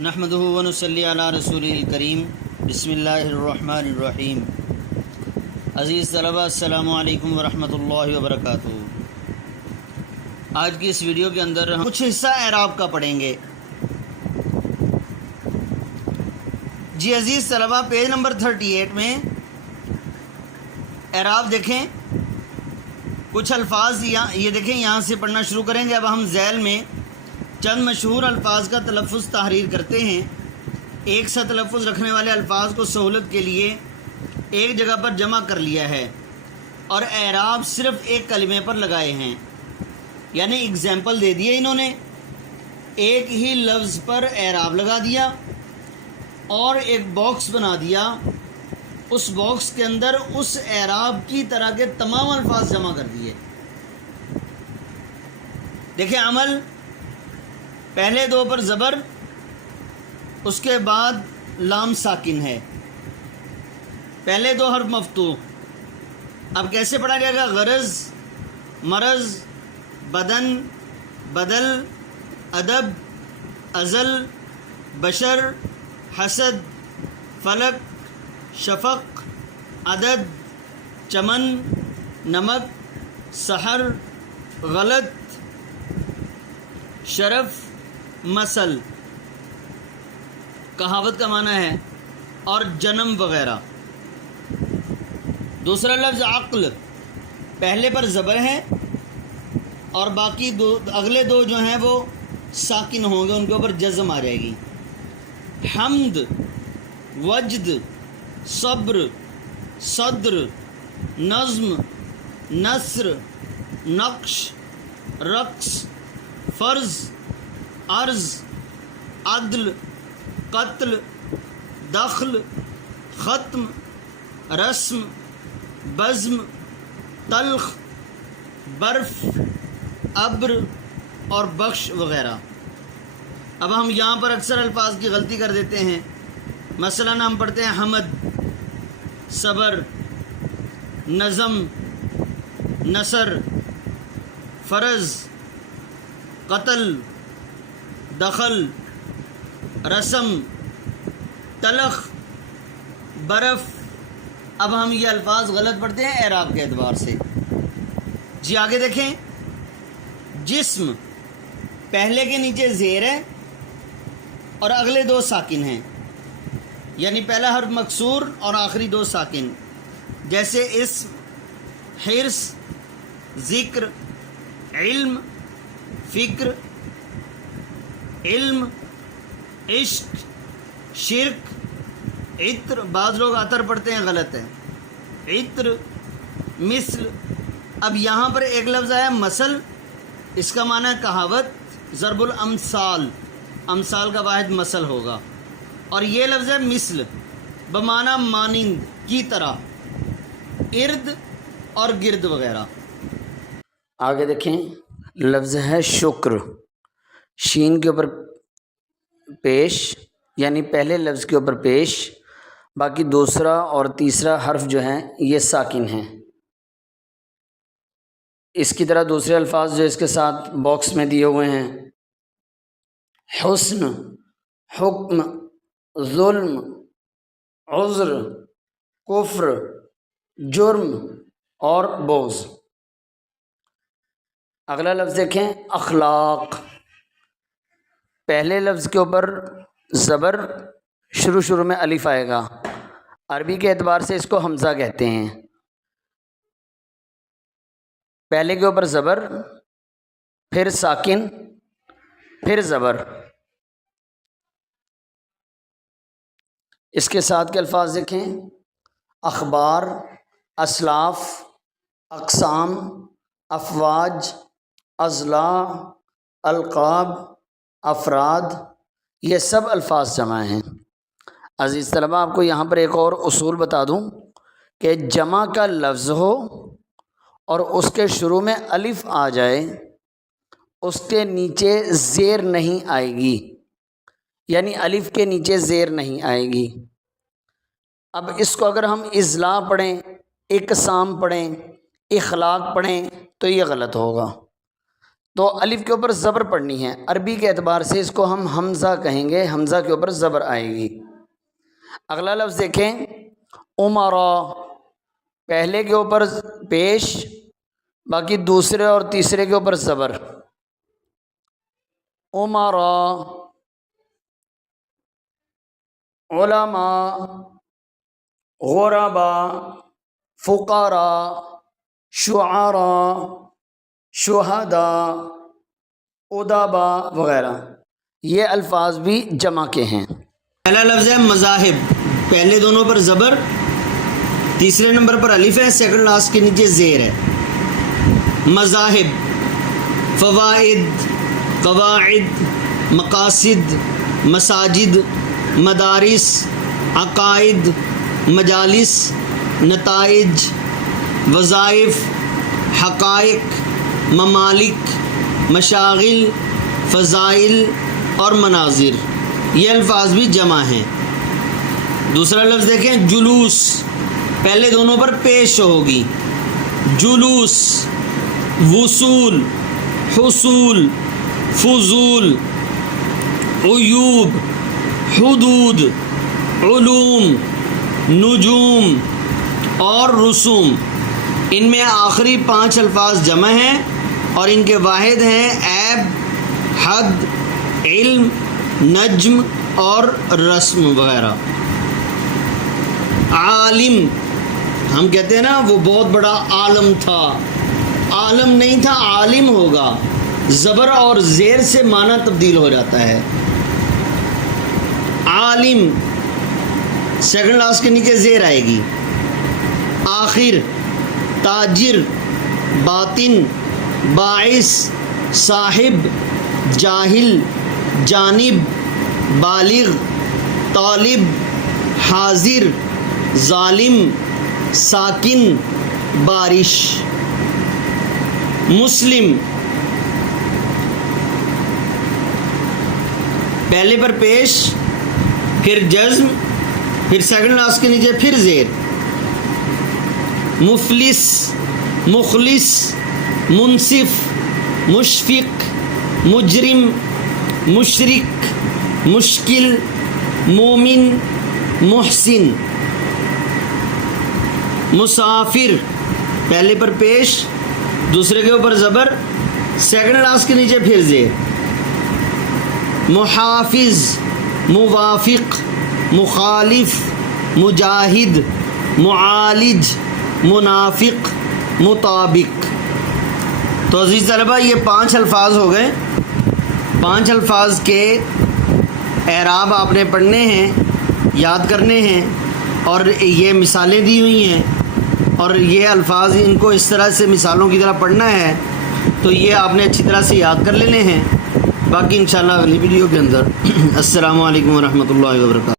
نحمدہ و نصلی علی رسولہ الکریم بسم اللہ الرحمن الرحیم۔ عزیز طلبہ السلام علیکم ورحمۃ اللہ وبرکاتہ۔ آج کی اس ویڈیو کے اندر ہم کچھ حصہ اعراب کا پڑھیں گے۔ جی عزیز طلبہ، پیج نمبر 38 میں اعراب دیکھیں، کچھ الفاظ یہ دیکھیں، یہاں سے پڑھنا شروع کریں گے۔ اب ہم ذیل میں چند مشہور الفاظ کا تلفظ تحریر کرتے ہیں۔ ایک سا تلفظ رکھنے والے الفاظ کو سہولت کے لیے ایک جگہ پر جمع کر لیا ہے اور اعراب صرف ایک کلمے پر لگائے ہیں، یعنی اگزامپل دے دیے انہوں نے، ایک ہی لفظ پر اعراب لگا دیا اور ایک باکس بنا دیا، اس باکس کے اندر اس اعراب کی طرح کے تمام الفاظ جمع کر دیے۔ دیکھیں عمل، پہلے دو پر زبر، اس کے بعد لام ساکن ہے، پہلے دو حرف مفتوح۔ اب کیسے پڑھا جائے گا؟ غرض، مرض، بدن، بدل، ادب، ازل، بشر، حسد، فلک، شفق، عدد، چمن، نمک، سحر، غلط، شرف، مثل، کہاوت کا معنی ہے، اور جنم وغیرہ۔ دوسرا لفظ عقل، پہلے پر زبر ہے اور باقی اگلے دو جو ہیں وہ ساکن ہوں گے، ان کے اوپر جزم آ جائے گی۔ حمد، وجد، صبر، صدر، نظم، نثر، نقش، رقص، فرض، عرض، عدل، قتل، دخل، ختم، رسم، بزم، تلخ، برف، ابر اور بخش وغیرہ۔ اب ہم یہاں پر اکثر الفاظ کی غلطی کر دیتے ہیں۔ مثلا ہم پڑھتے ہیں حمد، صبر، نظم، نثر، فرض، قتل، دخل، رسم، تلخ، برف۔ اب ہم یہ الفاظ غلط پڑھتے ہیں اعراب کے اعتبار سے۔ جی آگے دیکھیں، جسم، پہلے کے نیچے زیر ہے اور اگلے دو ساکن ہیں، یعنی پہلا حرف مکسور اور آخری دو ساکن، جیسے اسم، حرص، ذکر، علم، فکر، علم، عشق، شرک، عطر۔ بعض لوگ عطر پڑھتے ہیں، غلط ہے، عطر، مثل۔ اب یہاں پر ایک لفظ آیا مثل، اس کا معنی ہے کہاوت، ضرب الامثال، امثال کا واحد مثل ہوگا، اور یہ لفظ ہے مثل، بمعنی مانند، کی طرح، ارد اور گرد وغیرہ۔ آگے دیکھیں، لفظ ہے شکر، شین کے اوپر پیش، یعنی پہلے لفظ کے اوپر پیش، باقی دوسرا اور تیسرا حرف جو ہیں یہ ساکن ہیں۔ اس کی طرح دوسرے الفاظ جو اس کے ساتھ باکس میں دیے ہوئے ہیں، حسن، حکم، ظلم، عذر، کفر، جرم اور بغض۔ اگلا لفظ دیکھیں، اخلاق، پہلے لفظ کے اوپر زبر، شروع میں الف آئے گا، عربی کے اعتبار سے اس کو حمزہ کہتے ہیں۔ پہلے کے اوپر زبر، پھر ساکن، پھر زبر۔ اس کے ساتھ کے الفاظ دیکھیں، اخبار، اسلاف، اقسام، افواج، اضلاع، القاب، افراد، یہ سب الفاظ جمع ہیں۔ عزیز طلبہ، آپ کو یہاں پر ایک اور اصول بتا دوں کہ جمع کا لفظ ہو اور اس کے شروع میں الف آ جائے، اس کے نیچے زیر نہیں آئے گی، یعنی الف کے نیچے زیر نہیں آئے گی۔ اب اس کو اگر ہم اضلاع پڑھیں، اقسام پڑھیں، اخلاق پڑھیں تو یہ غلط ہوگا، تو الف کے اوپر زبر پڑھنی ہے. عربی کے اعتبار سے اس کو ہم حمزہ کہیں گے، حمزہ کے اوپر زبر آئے گی. اگلا لفظ دیکھیں عمرا، پہلے کے اوپر پیش، باقی دوسرے اور تیسرے کے اوپر زبر. عمرا. علماء، غربا، فقراء، شعراء، شہداء، ادبا وغیرہ، یہ الفاظ بھی جمع کے ہیں. پہلا لفظ ہے مذاہب، پہلے دونوں پر زبر، تیسرے نمبر پر الف ہے، سیکنڈ لاسٹ کے نیچے زیر ہے. مذاہب، فوائد، قواعد، مقاصد، مساجد، مدارس، عقائد، مجالس، نتائج، وظائف، حقائق، ممالک، مشاغل، فضائل اور مناظر، یہ الفاظ بھی جمع ہیں. دوسرا لفظ دیکھیں جلوس، پہلے دونوں پر پیش ہوگی. جلوس، وصول، حصول، فضول، عیوب، حدود، علوم، نجوم اور رسوم. ان میں آخری 5 الفاظ جمع ہیں اور ان کے واحد ہیں عیب، حد، علم، نجم اور رسم وغیرہ. عالم، ہم کہتے ہیں نا وہ بہت بڑا عالم تھا، عالم نہیں تھا، عالم ہوگا. زبر اور زیر سے معنی تبدیل ہو جاتا ہے. عالم، سیکنڈ لاسٹ کے نیچے زیر آئے گی. آخر، تاجر، باطن، باعث، صاحب، جاہل، جانب، بالغ، طالب، حاضر، ظالم، ساکن، بارش. مسلم، پہلے پر پیش، پھر جزم، پھر سیکنڈ لاسٹ کے نیچے پھر زیر. مفلس، مخلص، منصف، مشفق، مجرم، مشرک، مشکل، مومن، محسن. مسافر، پہلے پر پیش، دوسرے کے اوپر زبر، سیکنڈ لاسٹ کے نیچے پھر زیر. محافظ، موافق، مخالف، مجاہد، معالج، منافق، مطابق. تو عزیز طلبہ یہ 5 الفاظ ہو گئے. 5 الفاظ کے اعراب آپ نے پڑھنے ہیں، یاد کرنے ہیں، اور یہ مثالیں دی ہوئی ہیں اور یہ الفاظ ان کو اس طرح سے مثالوں کی طرح پڑھنا ہے. تو یہ آپ نے اچھی طرح سے یاد کر لینے ہیں. باقی انشاءاللہ اگلی ویڈیو کے اندر. السلام علیکم ورحمۃ اللہ وبرکاتہ.